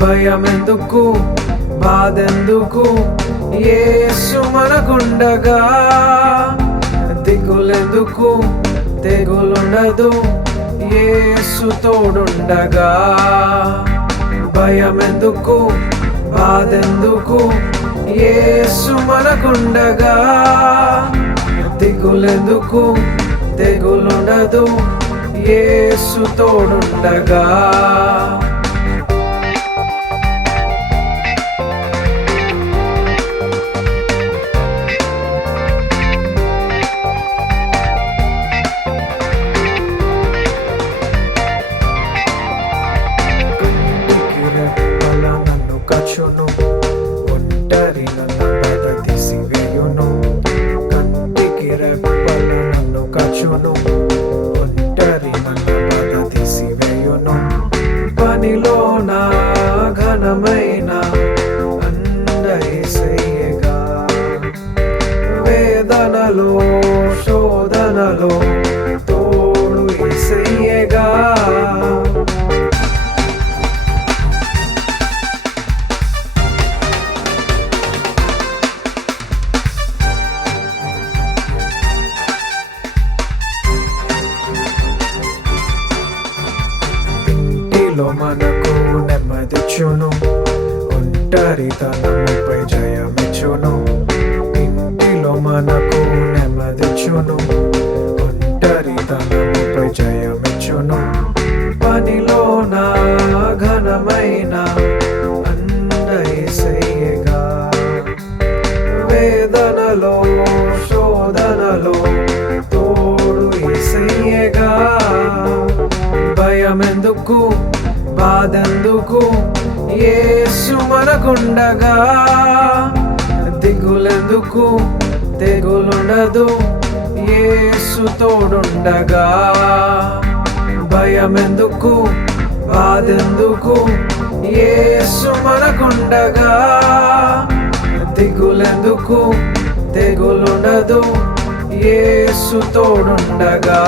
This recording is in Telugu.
భయమెందుకు బాధెందుకు యేసు మనకుండగా, దిగులెందుకు తెగులుండదు యేసు తోడుండగా. భయమెందుకు బాధెందుకు యేసు మనకుండగా, దిగులెందుకు తెగులుండదు యేసు తోడుండగా. కచును ఒంటరి నన్ను బాధ తీసివేయును, కంటికి రెప్పల నన్ను కచును ఒంటరి నన్ను బాధ తీసివేయును. పనిలోన ఘనమైన అండ యేసయ్యగా, వేదనలో శోధనలో తోడు యేసయ్యగా. మనకు నెమ్మదిచ్చును, ఒంటరితనముపై జయమిచ్చును. ఇంటిలో మనకు నెమ్మదిచ్చును, ఒంటరితనముపై జయమిచ్చును. పనిలోన ఘనమైన అండ యేసయ్యగా, వేదనలో శోధనలో తోడు యేసయ్యగా. భయమెందుకు బాధెందుకు యేసు మనకుండగా, దిగులెందుకు తెగులుండదు యేసు తోడుండగా. భయమెందుకు బాధెందుకు యేసు మనకుండగా, దిగులెందుకు తెగులుండదు యేసు తోడుండగా.